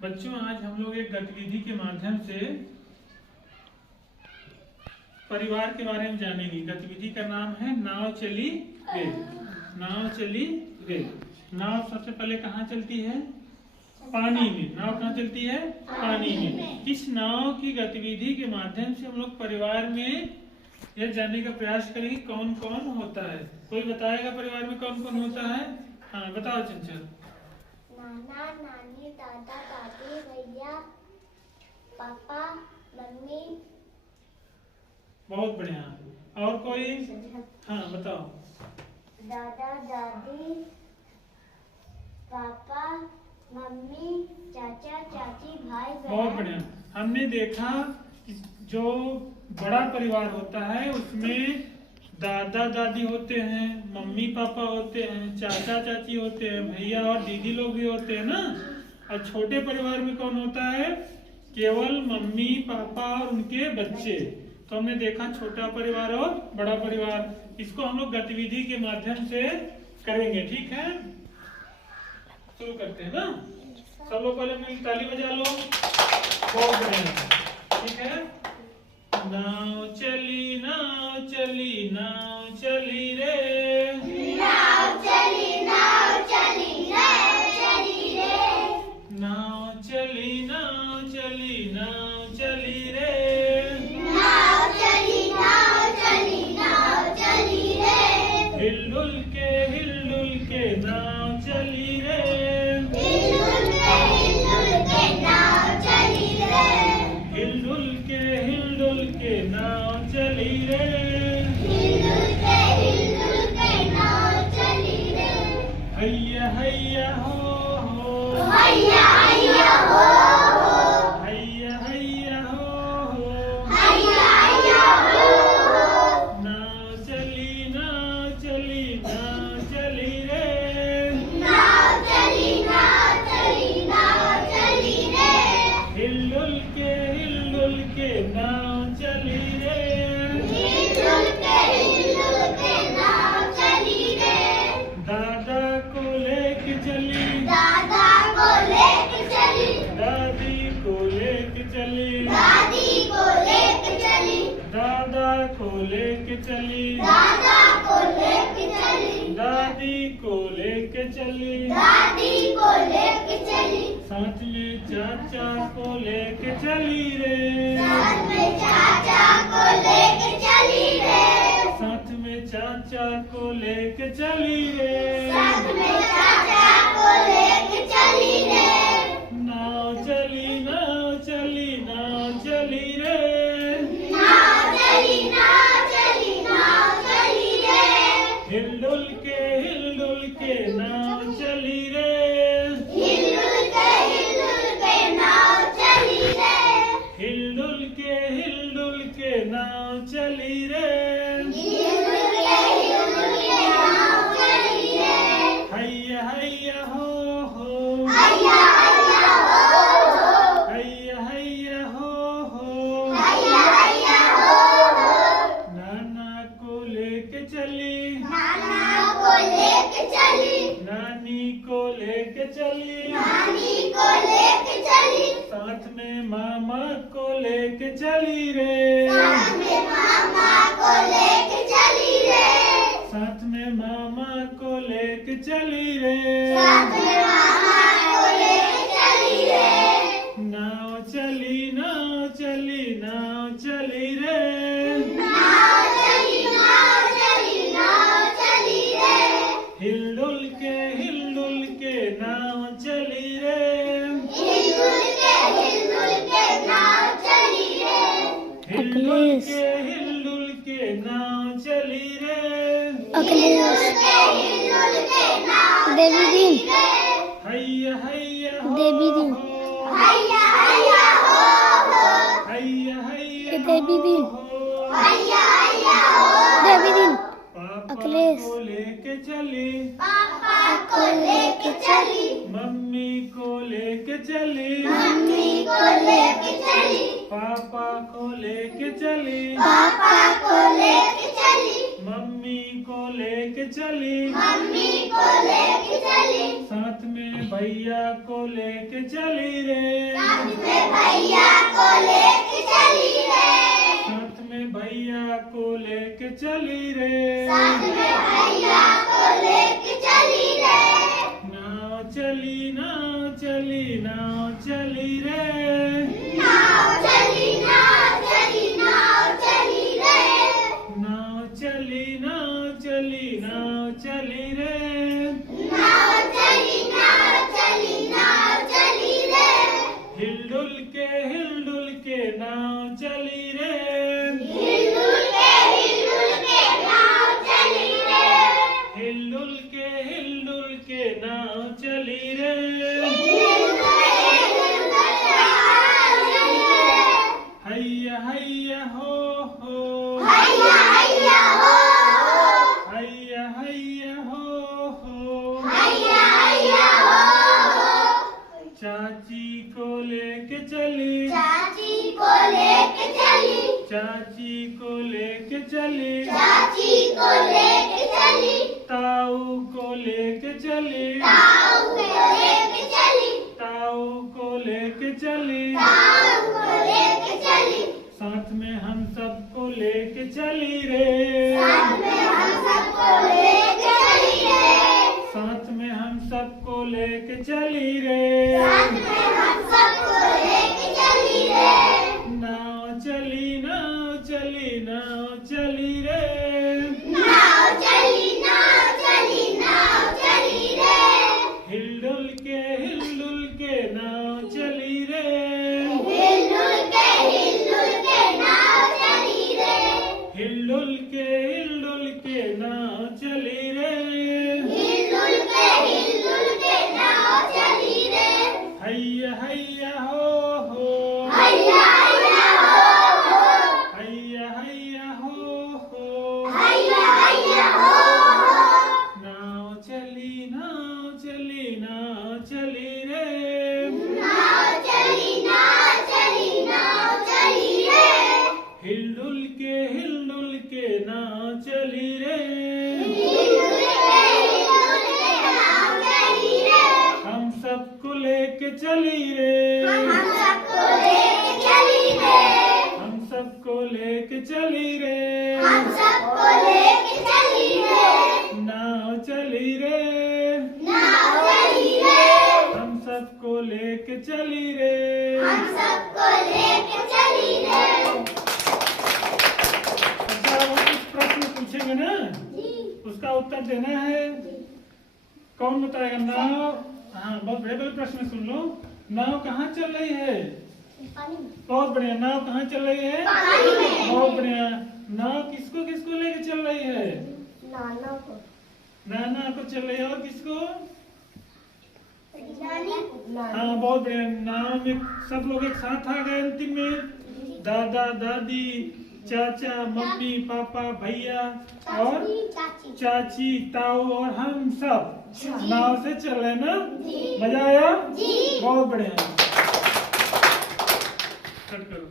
बच्चों, आज हम लोग एक गतिविधि के माध्यम से परिवार के बारे में जानेंगे। गतिविधि का नाम है नाव चली रेल। नाव चली रेल। नाव सबसे पहले कहाँ चलती है? पानी में। नाव कहाँ चलती है? पानी में। इस नाव की गतिविधि के माध्यम से हम लोग परिवार में यह जानने का प्रयास करेंगे कौन कौन होता है। कोई बताएगा परिवार में कौन कौन होता है? हाँ, बताओ चंचल। नाना नानी, दादा दादी, भैया, पापा, मम्मी। बहुत बढ़िया। और कोई? हाँ, बताओ। दादा दादी, पापा, मम्मी, चाचा चाची, भाई बहन। बहुत बढ़िया। हमने देखा कि जो बड़ा परिवार होता है उसमें दादा दादी होते हैं, मम्मी पापा होते हैं, चाचा चाची होते हैं, भैया और दीदी लोग भी होते हैं ना। और छोटे परिवार में कौन होता है? केवल मम्मी पापा और उनके बच्चे। तो हमने देखा छोटा परिवार और बड़ा परिवार। इसको हम लोग गतिविधि के माध्यम से करेंगे, ठीक है? शुरू करते हैं ना। सब लोग पहले मिल ताली बजा लो। बहुत बढ़िया, ठीक है। नाव चली नाव चली नाव चली रे। नाव चली नाव चली नाव चली रे। नाव चली नाव चली नाव चली रे। नाव चली नाव चली नाव चली रे। हिलडुल के नाव चली रे। हिलडुल के नाव चली रे। हिलडुल के नाव चली रे। हिलडुल के नाव चली रे। हैया हैया हो हो। हैया हैया हो हो। हैया हैया हो हो। हैया हैया हो हो। नाव चली नाव चली नाव चली रे। नाव चली नाव चली नाव चली रे। हिलडुल के नाव चली रे। हिलडुल के नाव चली रे। दादा को लेके चली। दादा को लेके चली। दादी को लेके चली। दादी को लेके चली। दादा को लेके चली। दादा को लेके चली। दादी को लेके चली। दादी को लेके चली। साथ में चाचा को लेके चली रे। साथ में चाचा को लेके चली रे। साथ में चाचा को लेके चली रे। साथ में चाचा को लेके चली रे। नाव चली नाव चली नाव चली रे। नाव चली नाव चली नाव चली रे। हिलडुल के नाव चली रे। हिलडुल के नाव चली रे। हिलडुल के नाव चली रे। हिलडुल के नाव चली रे। हैया हैया हो हो। हैया हैया हो हो। हैया हैया हो हो। हैया हैया हो हो। नाना को लेके चली। नाना को लेके चली। नानी को लेके चली। नानी को लेके चली। साथ में मामा को लेके चली रे। साथ में मामा को लेके चली रे। साथ में मामा को लेके चली रे। साथ में मामा को लेके चली रे। नाव चली नाव चली नाव चली रे। नाव चली नाव चली नाव चली रे। हिलडुल के नाव चली रे। हिलडुल के नाव चली रे। हिलडुल के नाव चली रे। हिलडुल के नाव देवी दिन। चली रे। हैया हैया हो देवी दिन। हो। हैया हैया हो हो। हैया हैया देवी दिन। हो। हैया हैया हो। देवी दिन। पापा अखिलेश। को लेके चली। पापा को लेके चली। मम्मी को लेके चली। मम्मी को लेके चली। पापा को लेके चली। पापा को लेके चली। मम्मी को लेके चली। मम्मी को लेके चली। साथ में में भैया को लेके चली रे। साथ में भैया को लेके चली रे। साथ में भैया को लेके चली रे। साथ में भैया को लेके चली रे। नाव चली नाव चली नाव चली रे। नाव चली नाव चली नाव चली रे। नाव चली नाव चली नाव चली रे। नाव चली नाव चली नाव चली रे। हिलडुल के नाव चली रे। हिलडुल के नाव चली रे। हिलडुल के नाव चली रे। हैया हैया हो हो। हैया हैया हो। हैया हैया हो हो। हैया हैया हो। चाची को लेके चली। चाची को लेके चली। चाची को लेके चली। चाची को लेके चली। ताऊ को लेके चली। ताऊ को लेके चली। ताऊ को लेके चली। ताऊ को लेके चली। साथ में हम सबको लेके चली रे। साथ में हम सबको लेके चली रे। साथ में हम सबको लेके चली रे। साथ में हम सबको लेके चली रे। नाव चली नाव चली नाव चली रे। नाव चली नाव चली नाव चली रे। हिलडुल के नाव चली रे। हिलडुल के नाव चली रे। हिलडुल के नाव चली रे। हिलडुल के नाव चली रे। हैया हैया हो हो। हैया हैया हो। हैया हैया हो हो। हैया हैया हो। नाव चली नाव चली नाव चली रे। नाव चली नाव चली नाव चली रे। हिलडुल के नाव चली रे। हिलडुल के नाव चली रे। हम सबको लेके चली रे। हम सबको लेके चली रे। हम सबको लेके चली रे। हम सबको लेके चली रे। नाव चली रे। नाव चली रे। हम सबको लेके चली रे। हम सबको लेके चली रे। अच्छा वो कुछ प्रश्न पूछेंगे ना, उसका उत्तर देना है। कौन बताएगा? नाव, हाँ बहुत बड़े बड़े प्रश्न सुन लो। नाव कहाँ चल रही है? बहुत बढ़िया। नाव कहाँ चल रही है? पानी में। बहुत बढ़िया। नाव किसको किसको लेके चल रही है? नाना को। नाना को चल रही है। और किसको? नानी। हाँ बहुत बढ़िया। नाव में सब लोग एक साथ आ गए अंतिम में। दादा दादी, चाचा, मम्मी, पापा, भैया और चाची। चाची, ताऊ और हम सब जी। नाव से चल रहे हैं ना। जी। मजा आया? जी। बहुत बढ़िया। कट करो।